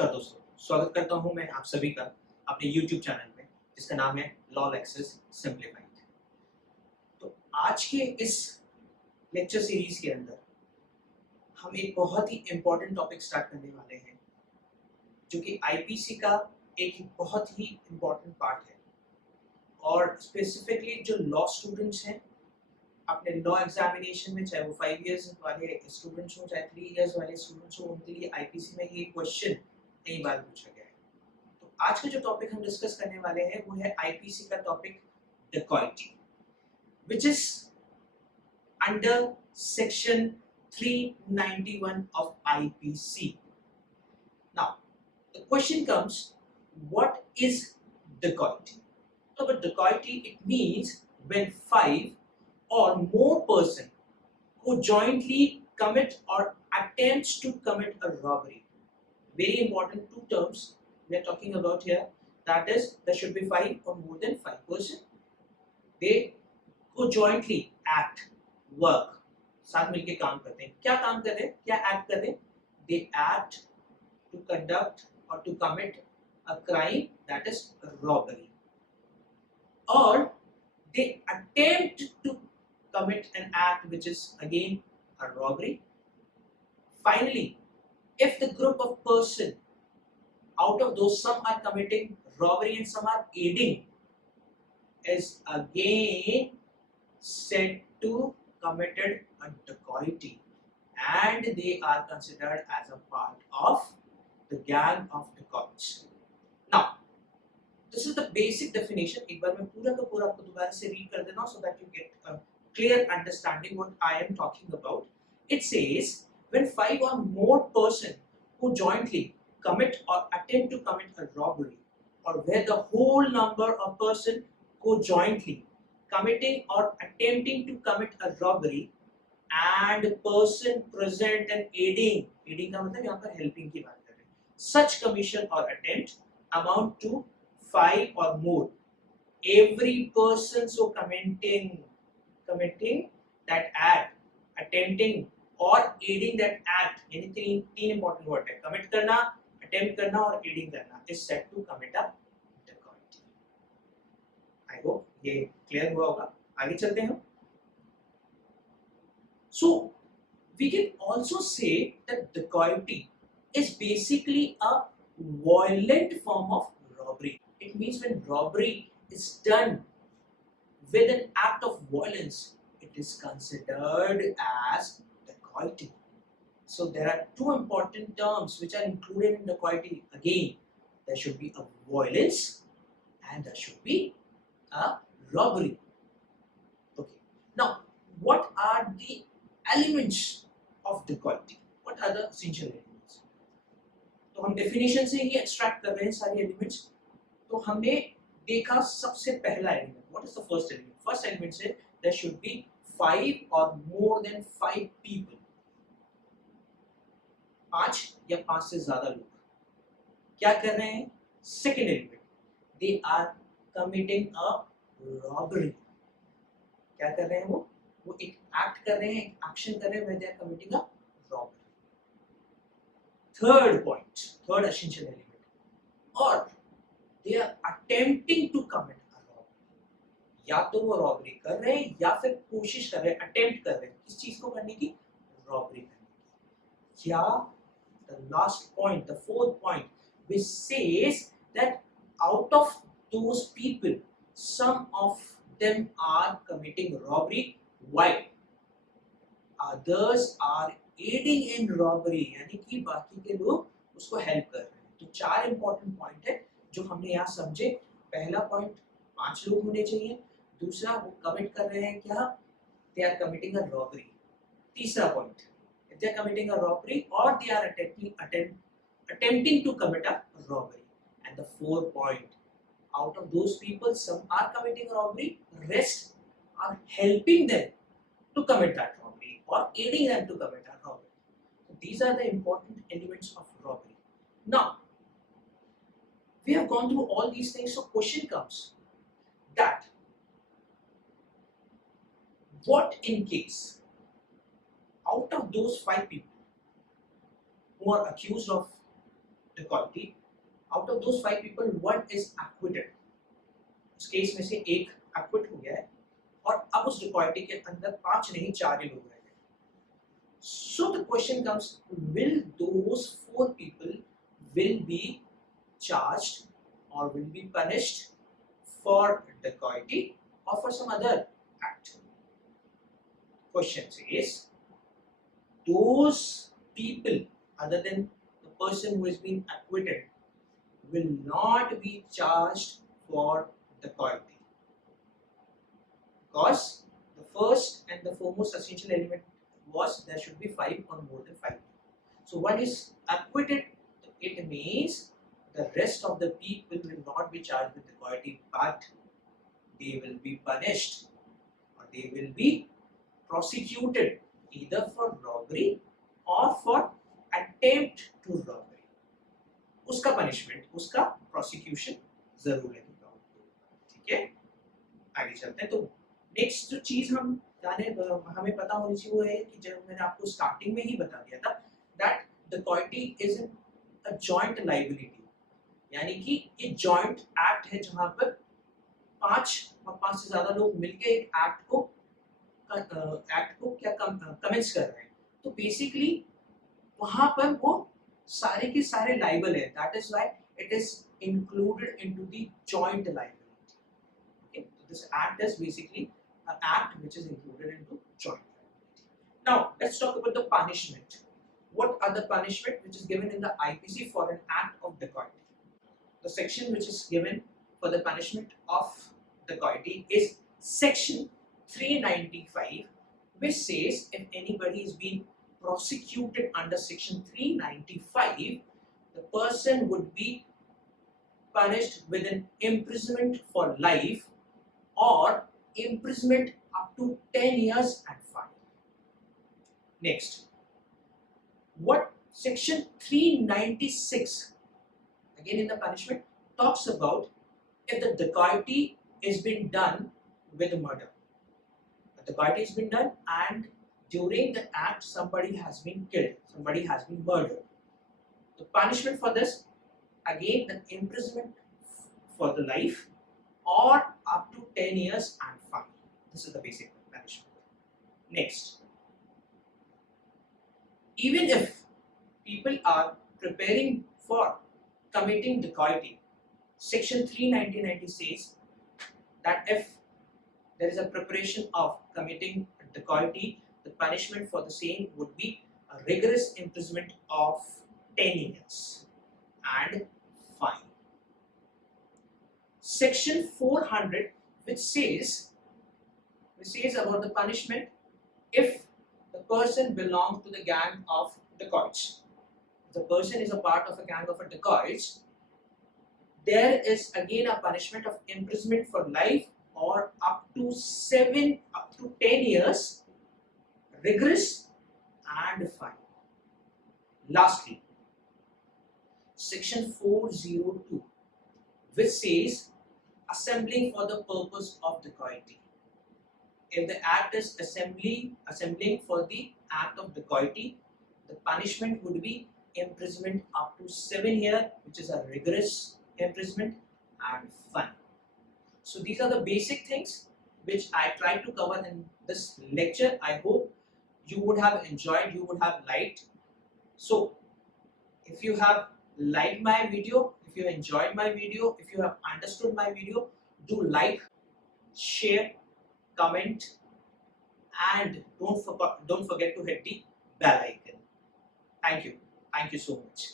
नमस्कार दोस्तों, स्वागत करता हूं मैं आप सभी का अपने YouTube चैनल में जिसका नाम है लॉ-लेक्सिस सिम्प्लीफाइड। तो आज के इस लेक्चर सीरीज के अंदर हम एक बहुत ही इम्पोर्टेंट टॉपिक स्टार्ट करने वाले हैं जो कि आईपीसी का एक बहुत ही इम्पोर्टेंट पार्ट है और स्पेसिफिकली जो लॉ स्टूडेंट्स हैं अपने लॉ एग्जामिनेशन में, चाहे वो 5 इयर्स वाले स्टूडेंट्स हो चाहे 3 इयर्स वाले स्टूडेंट्स हो, उनके लिए आईपीसी में ये क्वेश्चन कई बार पूछा गया है। तो आज का जो टॉपिक हम डिस्कस करने वाले हैं वो है आईपीसी का topic dacoity, which is under section 391 of IPC. Now the question comes, what is dacoity? So with dacoity it means when 5 or more person who jointly commit or attempts to commit a robbery. Very important two terms we are talking about here. That is, there should be 5 or more than 5 person. They who jointly act, work, साथ मिलके काम करते हैं। क्या काम कर रहे हैं? क्या act कर रहे हैं? They act to conduct or to commit a crime, that is robbery. Or they attempt to commit an act which is again a robbery. Finally, if the group of person out of those, some are committing robbery and some are aiding, is again said to committed a dacoity, and they are considered as a part of the gang of dacoits. Now this is the basic definition. एक बार मैं पूरा का पूरा आपको दोबारा से read कर देता हूँ so that you get a clear understanding what I am talking about. It says when 5 or more person who jointly commit or attempt to commit a robbery, or where the whole number of person who jointly committing or attempting to commit a robbery and person present and aiding का मतलब यहाँ पर helping की बात कर रहे हैं, such commission or attempt amount to 5 or more. Every person so committing that act, attempting or aiding that act, यानी तीन important word है, commit करना, attempt करना और aiding करना, is said to commit a dacoity. I hope ये clear हुआ होगा। आगे चलते हैं। So we can also say that dacoity is basically a violent form of robbery. It means when robbery is done with an act of violence, it is considered as dacoity. So there are two important terms which are included in dacoity. Again, there should be a violence and there should be a robbery. Okay. Now, what are the elements of dacoity? What are the essential elements? तो हम definition से ही extract कर रहे हैं सारी elements. तो हमने देखा सबसे पहला element, what is the first element? First element से देयर शुड बी 5 और मोर देन 5 पीपल, 5 या 5 से ज्यादा लोग क्या कर रहे हैं? Second element, they are committing a robbery. क्या कर रहे हैं वो एक एक्ट कर रहे हैं, एक एक्शन कर रहे हैं, they are committing a robbery. Third point, third essential element, और they are attempting to commit a robbery. या तो वो रॉबरी कर रहे हैं या फिर कोशिश कर रहे हैं, अटेम्प्ट कर रहे हैं किस चीज को करने की? रॉबरी करने की। या the last point, the fourth point, which says that out of those people, some of them are committing robbery while others are aiding in robbery, यानी कि बाकी के लोग उसको हेल्प कर रहे हैं। तो 4 इंपॉर्टेंट पॉइंट है जो हमने यहाँ समझे। पहला पॉइंट, 5 लोग होने चाहिए। दूसरा, वो कमिट कर रहे हैं क्या? They are committing a robbery. तीसरा point, if they are committing a robbery और they are attempting to commit a robbery. And the fourth point, out of those people, some are committing a robbery, rest are helping them to commit that robbery or aiding them to commit a robbery. So these are the important elements of robbery. Now, we have gone through all these things, so question comes that what in case out of those 5 people who are accused of dacoity, out of those 5 people, 1 is acquitted. उस case में से एक acquit हो गया है और अब उस dacoity के अंदर 5 नहीं 4 ही लोग रह गए. So the question comes, will those 4 people will be charged or will be punished for dacoity or for some other act? Question says, those people other than the person who has been acquitted will not be charged for dacoity, because the first and the foremost essential element was there should be 5 or more than 5. So one is acquitted, it means the rest of the people will not be charged with dacoity, but they will be punished or they will be prosecuted either for robbery or for attempt to robbery. उसका punishment, उसका prosecution जरूर लगेगा. ठीक है, आगे चलते हैं. तो नेक्स्ट जो चीज हमें पता होनी चाहिए वो है कि जब मैंने आपको स्टार्टिंग में ही बता दिया था that dacoity is a joint liability, यानी कि ये जॉइंट एक्ट है जहां पर 5 और 5 से ज्यादा लोग मिलकर एक एक्ट को क्या कमेंस कर रहे हैं. तो बेसिकली वहां पर वो सारे के सारे लाइबल है. That is why it is included into the joint liability. Okay, this act is basically an act which is included into joint liability. Now let's talk about the punishment. What are the punishment which is given in the IPC for an act of dacoity? The section which is given for the punishment of dacoity is section 395, which says if anybody is being prosecuted under section 395, the person would be punished with an imprisonment for life or imprisonment up to 10 years and fine. Next, what section 396 again in the punishment talks about if the dacoity is being done with murder. The dacoity has been done and during the act somebody has been killed, somebody has been murdered. The punishment for this, again the imprisonment for the life or up to 10 years and fine. This is the basic punishment. Next, even if people are preparing for committing dacoity, section 399 says that if there is a preparation of committing dacoity, the punishment for the same would be a rigorous imprisonment of 10 years and fine. Section 400, which says about the punishment if the person belongs to the gang of dacoits. If the person is a part of a gang of dacoits, there is again a punishment of imprisonment for life or up to 10 years, rigorous and fine. Lastly, section 402, which says assembling for the purpose of dacoity. If the act is assembling for the act of dacoity, the punishment would be imprisonment up to 7 years, which is a rigorous imprisonment and fine. So these are the basic things which I tried to cover in this lecture. I hope you would have enjoyed, you would have liked. So if you have liked my video, if you enjoyed my video, if you have understood my video, do like, share, comment, and don't forget to hit the bell icon. Thank you so much.